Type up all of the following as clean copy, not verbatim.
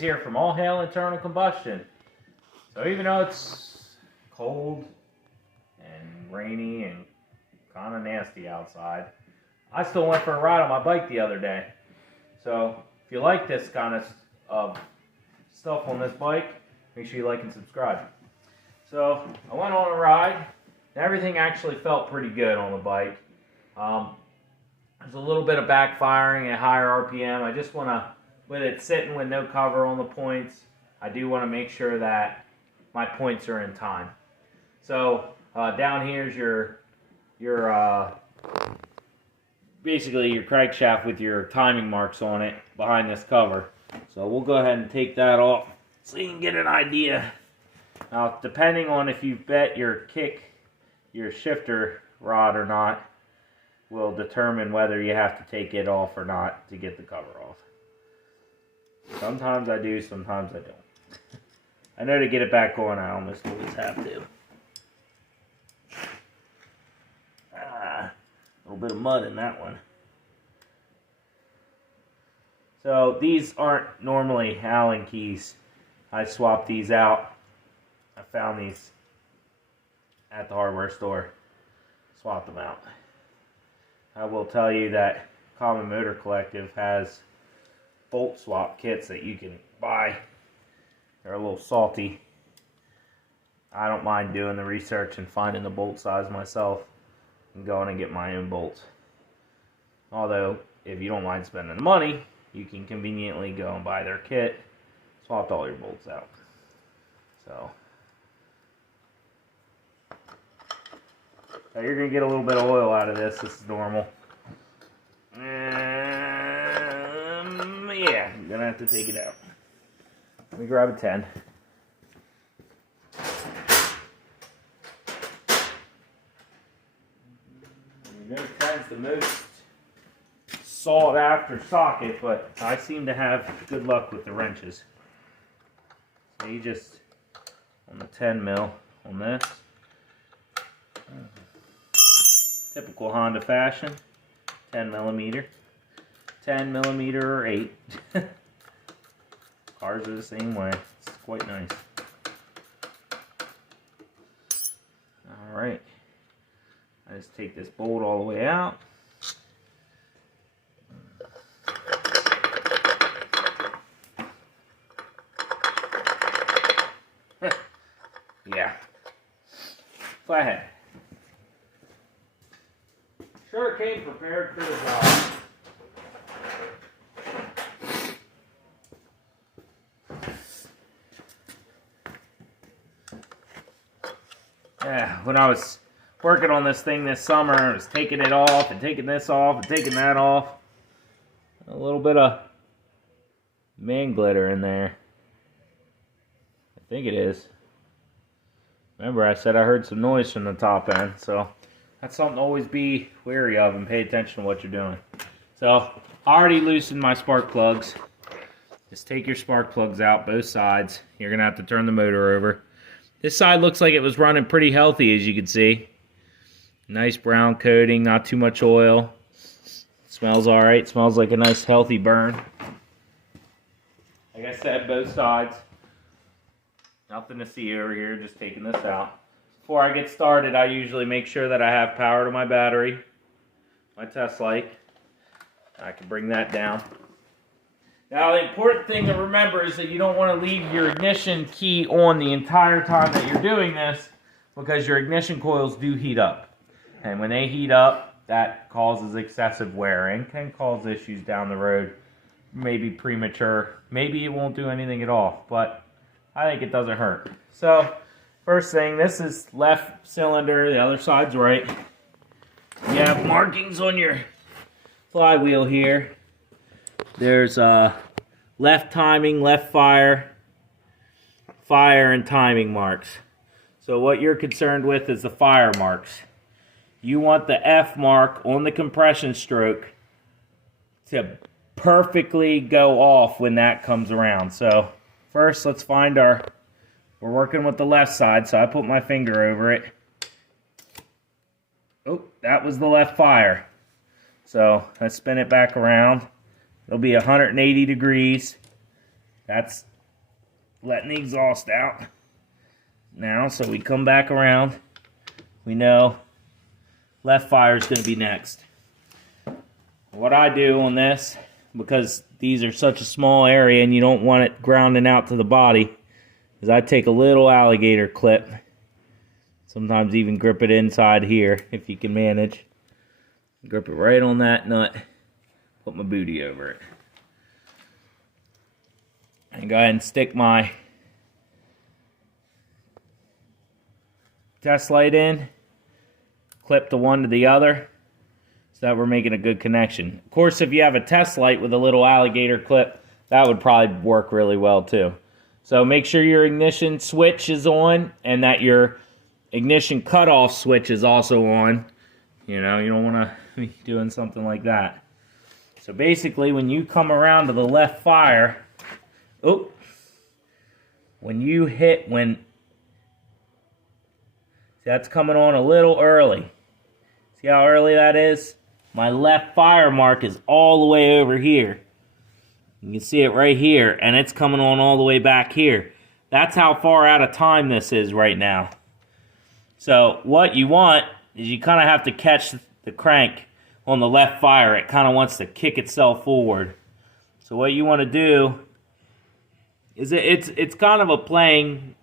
Here from All Hail Internal Combustion. So even though it's cold and rainy and kind of nasty outside, I still went for a ride on my bike the other day. So if you like this kind of stuff on this bike, make sure you like and subscribe. So I went on a ride and everything actually felt pretty good on the bike. There's a little bit of backfiring at higher RPM. I just want to, with it sitting with no cover on the points, I do want to make sure that my points are in time. So down here is your basically your crankshaft with your timing marks on it behind this cover. So we'll go ahead and take that off so you can get an idea. Now, depending on if you bet your shifter rod or not, will determine whether you have to take it off or not to get the cover off. Sometimes I do, sometimes I don't. I know to get it back on, I almost always have to. A little bit of mud in that one. So these aren't normally Allen keys. I swapped these out. I found these at the hardware store. Swapped them out. I will tell you that Common Motor Collective has bolt swap kits that you can buy. They're a little salty. I don't mind doing the research and finding the bolt size myself and going and get my own bolts. Although, if you don't mind spending the money, you can conveniently go and buy their kit, swap all your bolts out. So you're going to get a little bit of oil out of this. This is normal. Yeah, you're going to have to take it out. Let me grab a 10. You know, 10's the most sought after socket, but I seem to have good luck with the wrenches. So you just, on the 10 mil on this, typical Honda fashion, 10 millimeter, 10 millimeter or 8. Cars are the same way. It's quite nice. Alright. I just take this bolt all the way out. Yeah. Flathead. Sure came prepared for the job. Yeah, when I was working on this thing this summer, I was taking it off and taking this off and taking that off. A little bit of man glitter in there. I think it is. Remember, I said I heard some noise from the top end, so that's something to always be wary of and pay attention to what you're doing. So, I already loosened my spark plugs. Just take your spark plugs out, both sides. You're going to have to turn the motor over. This side looks like it was running pretty healthy, as you can see. Nice brown coating, not too much oil. Smells alright, smells like a nice healthy burn. Like I said, both sides. Nothing to see over here, just taking this out. Before I get started, I usually make sure that I have power to my battery, my test light. I can bring that down. Now, the important thing to remember is that you don't want to leave your ignition key on the entire time that you're doing this, because your ignition coils do heat up. And when they heat up, that causes excessive wear and can cause issues down the road. Maybe premature. Maybe it won't do anything at all, but I think it doesn't hurt. So, first thing, this is left cylinder, the other side's right. You have markings on your flywheel here. There's left timing, left fire, and timing marks. So what you're concerned with is the fire marks. You want the F mark on the compression stroke to perfectly go off when that comes around. So first, let's find we're working with the left side, so I put my finger over it. Oh, that was the left fire. So let's spin it back around. It'll be 180 degrees. That's letting the exhaust out now. So we come back around. We know left fire is going to be next. What I do on this, because these are such a small area and you don't want it grounding out to the body, is I take a little alligator clip. Sometimes even grip it inside here if you can manage. Grip it right on that nut. Put my booty over it. And go ahead and stick my test light in. Clip the one to the other so that we're making a good connection. Of course, if you have a test light with a little alligator clip, that would probably work really well too. So make sure your ignition switch is on and that your ignition cutoff switch is also on. You know, you don't want to be doing something like that. So basically, when you come around to the left fire, see, that's coming on a little early. See how early that is? My left fire mark is all the way over here. You can see it right here, and it's coming on all the way back here. That's how far out of time this is right now. So what you want is you kind of have to catch the crank on the left fire. It kind of wants to kick itself forward. So what you want to do is it's kind of a playing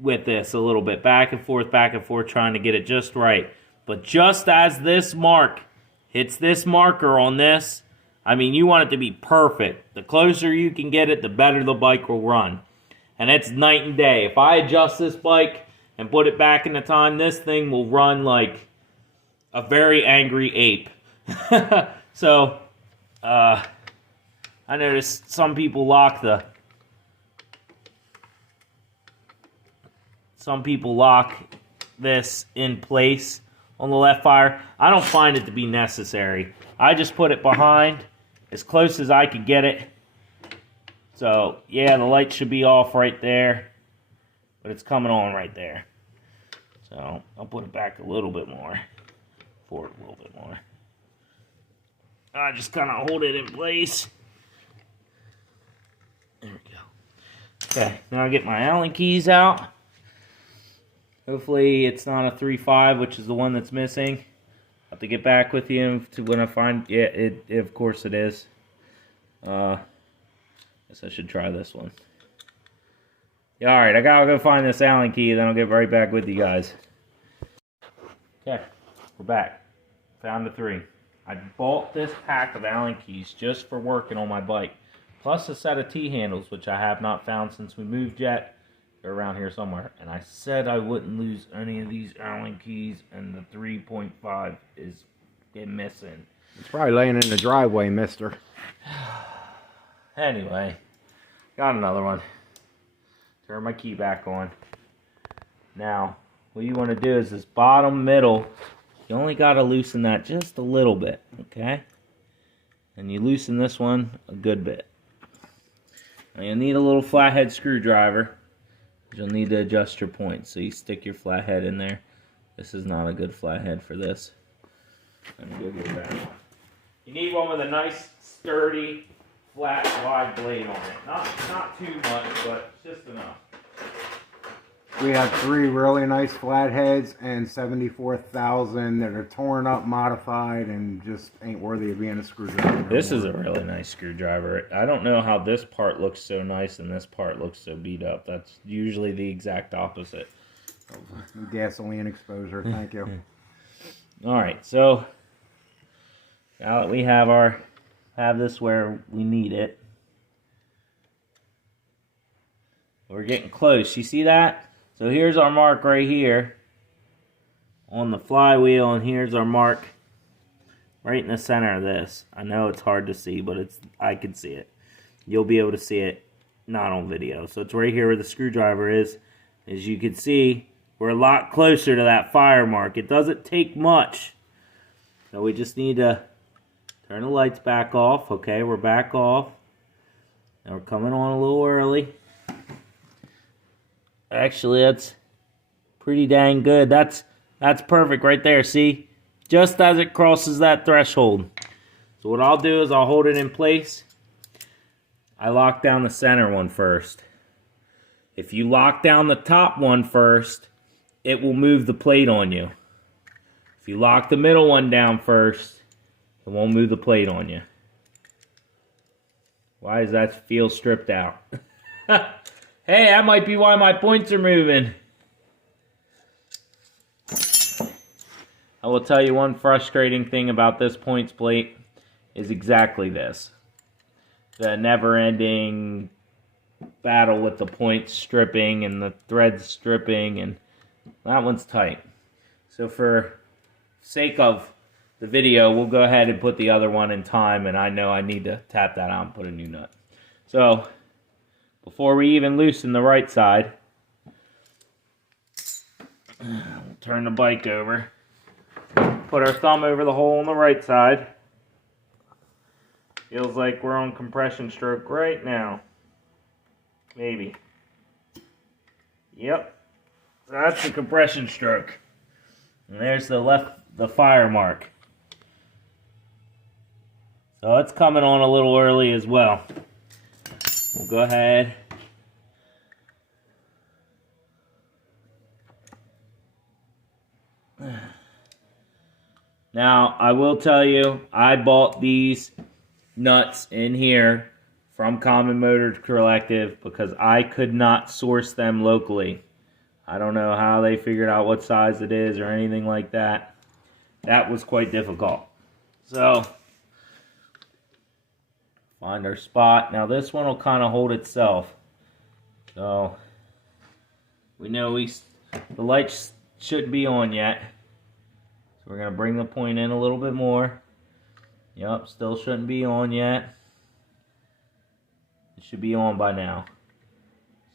with this a little bit, back and forth, trying to get it just right. But just as this mark hits this marker on this, I mean, you want it to be perfect. The closer you can get it, the better the bike will run. And it's night and day. If I adjust this bike and put it back in the time, this thing will run like a very angry ape. So, I noticed some people lock this in place on the left fire. I don't find it to be necessary. I just put it behind as close as I could get it. So, yeah, the light should be off right there, but it's coming on right there. So, I'll put it back a little bit more, forward a little bit more. I just kind of hold it in place. There we go. Okay, now I get my Allen keys out. Hopefully it's not a 3.5, which is the one that's missing. I'll have to get back with you to when I find... Yeah, of course it is. Guess I should try this one. Yeah, alright, I gotta go find this Allen key, then I'll get right back with you guys. Okay, we're back. Found the 3. I bought this pack of Allen keys just for working on my bike. Plus a set of T-handles, which I have not found since we moved yet. They're around here somewhere. And I said I wouldn't lose any of these Allen keys, and the 3.5 is missing. It's probably laying in the driveway, mister. Anyway, got another one. Turn my key back on. Now, what you want to do is this bottom middle, you only got to loosen that just a little bit, okay? And you loosen this one a good bit. Now you'll need a little flathead screwdriver. You'll need to adjust your points. So you stick your flathead in there. This is not a good flathead for this. Let me go get that one. You need one with a nice, sturdy, flat, wide blade on it. Not too much, but just enough. We have 3 really nice flatheads and 74,000 that are torn up, modified, and just ain't worthy of being a screwdriver. This is a really nice screwdriver. I don't know how this part looks so nice and this part looks so beat up. That's usually the exact opposite. Gasoline exposure, thank you. Alright, so now that we have this where we need it, we're getting close. You see that? So here's our mark right here on the flywheel, and here's our mark right in the center of this. I know it's hard to see, but I can see it. You'll be able to see it, not on video. So it's right here where the screwdriver is. As you can see, we're a lot closer to that fire mark. It doesn't take much. So we just need to turn the lights back off. Okay, we're back off. And we're coming on a little early. Actually, that's pretty dang good. That's perfect right there, see? Just as it crosses that threshold. So what I'll do is I'll hold it in place. I lock down the center one first. If you lock down the top one first, it will move the plate on you. If you lock the middle one down first, it won't move the plate on you. Why does that feel stripped out? Hey, that might be why my points are moving. I will tell you one frustrating thing about this points plate is exactly this. The never-ending battle with the points stripping and the threads stripping, and that one's tight. So for sake of the video, we'll go ahead and put the other one in time, and I know I need to tap that out and put a new nut. So before we even loosen the right side, we'll turn the bike over. Put our thumb over the hole on the right side. Feels like we're on compression stroke right now. Maybe. Yep. That's the compression stroke. And there's the fire mark. So it's coming on a little early as well. We'll go ahead. Now, I will tell you, I bought these nuts in here from Common Motor Collective because I could not source them locally. I don't know how they figured out what size it is or anything like that. That was quite difficult. So, find our spot. Now this one will kind of hold itself. So, we know the lights shouldn't be on yet. So we're going to bring the point in a little bit more. Yep, still shouldn't be on yet. It should be on by now.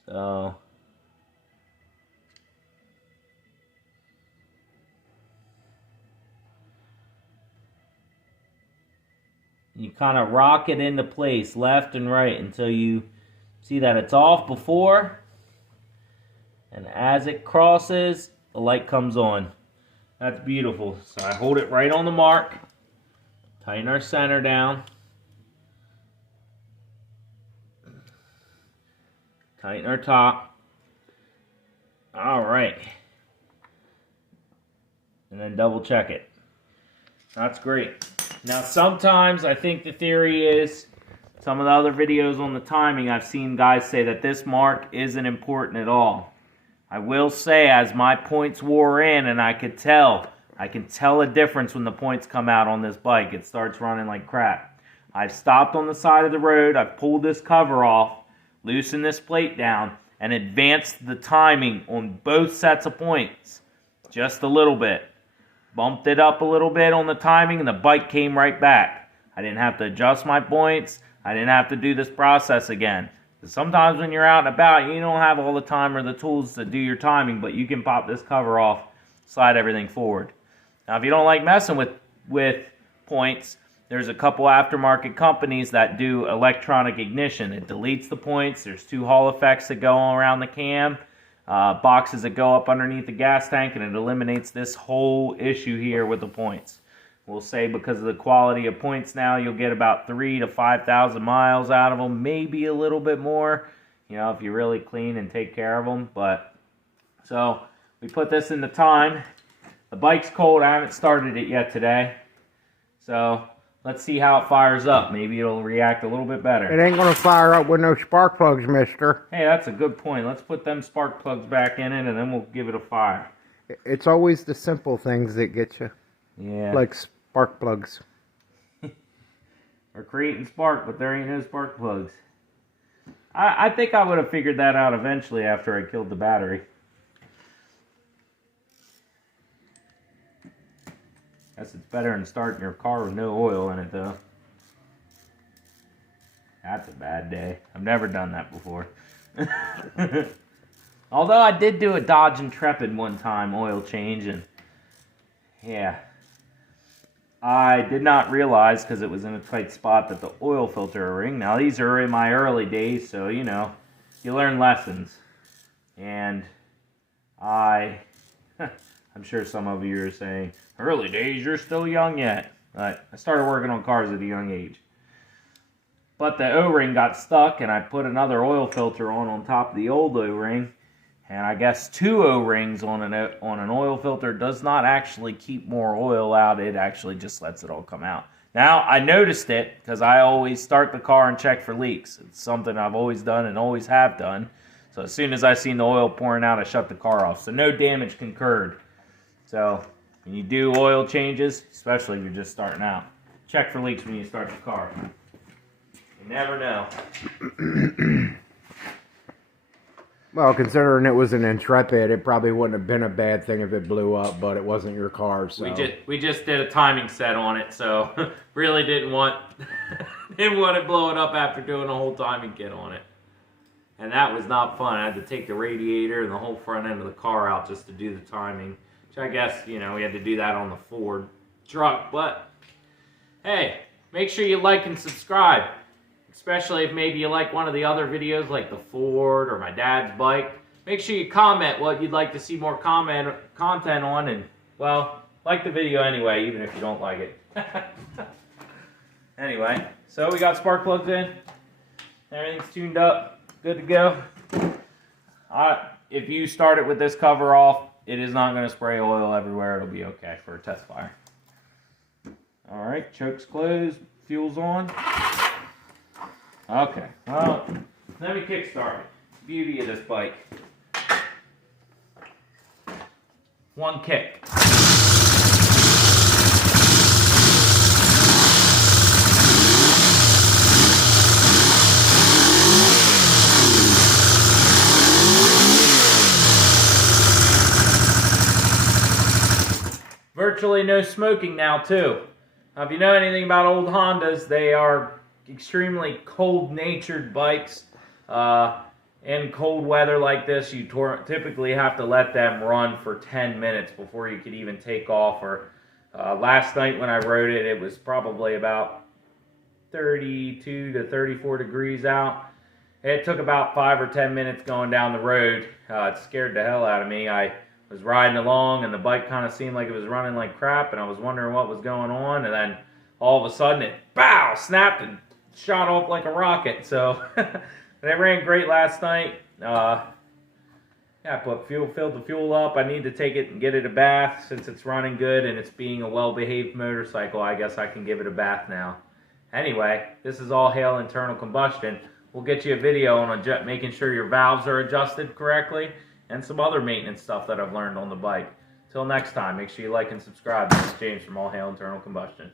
So, you kind of rock it into place left and right until you see that it's off before, and as it crosses, the light comes on. That's beautiful. So I hold it right on the mark, tighten our center down, tighten our top. All right, and then double check it. That's great. Now sometimes I think the theory is, some of the other videos on the timing, I've seen guys say that this mark isn't important at all. I will say, as my points wore in, and I can tell a difference when the points come out on this bike. It starts running like crap. I've stopped on the side of the road, I've pulled this cover off, loosened this plate down, and advanced the timing on both sets of points just a little bit. Bumped it up a little bit on the timing, and the bike came right back. I didn't have to adjust my points. I didn't have to do this process again. Sometimes when you're out and about, you don't have all the time or the tools to do your timing, but you can pop this cover off, slide everything forward. Now, if you don't like messing with points, there's a couple aftermarket companies that do electronic ignition. It deletes the points. There's 2 Hall effects that go around the cam, boxes that go up underneath the gas tank, and it eliminates this whole issue here with the points. We'll say because of the quality of points now, you'll get about 3,000 to 5,000 miles out of them, maybe a little bit more, you know, if you really clean and take care of them. But so we put this in the time. The bike's cold. I haven't started it yet today. So let's see how it fires up. Maybe it'll react a little bit better. It ain't going to fire up with no spark plugs, mister. Hey, that's a good point. Let's put them spark plugs back in it, and then we'll give it a fire. It's always the simple things that get you. Yeah. Like spark plugs. We're creating spark, but there ain't no spark plugs. I think I would have figured that out eventually after I killed the battery. Guess it's better than starting your car with no oil in it, though. That's a bad day. I've never done that before. Although I did do a Dodge Intrepid one time, oil change, and yeah. I did not realize, because it was in a tight spot, that the oil filter ring. Now, these are in my early days, so, you know, you learn lessons. And I'm sure some of you are saying, early days, you're still young yet. But I started working on cars at a young age. but the O-ring got stuck, and I put another oil filter on top of the old O-ring. And I guess 2 O-rings on an oil filter does not actually keep more oil out. It actually just lets it all come out. Now, I noticed it because I always start the car and check for leaks. It's something I've always done and always have done. So as soon as I seen the oil pouring out, I shut the car off. So no damage concurred. So when you do oil changes, especially if you're just starting out, check for leaks when you start the car. You never know. Well, considering it was an Intrepid, it probably wouldn't have been a bad thing if it blew up, but it wasn't your car, so. We just did a timing set on it, so really didn't want it blowing up after doing a whole timing kit on it. And that was not fun. I had to take the radiator and the whole front end of the car out just to do the timing. Which I guess, we had to do that on the Ford truck. But, hey, make sure you like and subscribe. Especially if maybe you like one of the other videos like the Ford or my dad's bike. Make sure you comment what you'd like to see more content on, and, well, like the video anyway, even if you don't like it. Anyway, so we got spark plugs in. Everything's tuned up. Good to go. If you start it with this cover off, it is not going to spray oil everywhere. It'll be okay for a test fire. Alright, choke's closed. Fuel's on. Okay, well, let me kick start it. Beauty of this bike. One kick. Virtually no smoking now, too. Now, if you know anything about old Hondas, they are extremely cold-natured bikes. In cold weather like this, you typically have to let them run for 10 minutes before you could even take off. Or last night when I rode it, it was probably about 32 to 34 degrees out. It took about 5 or 10 minutes going down the road. It scared the hell out of me. I was riding along, and the bike kind of seemed like it was running like crap, and I was wondering what was going on, and then all of a sudden it, bow, snapped and shot off like a rocket. So they ran great last night. Yeah, filled the fuel up. I need to take it and get it a bath. Since it's running good and it's being a well-behaved motorcycle, I guess I can give it a bath now. Anyway, this is all hail internal combustion. We'll get you a video on making sure your valves are adjusted correctly and some other maintenance stuff that I've learned on the bike. Till next time, make sure you like and subscribe. This is James from All Hail Internal Combustion.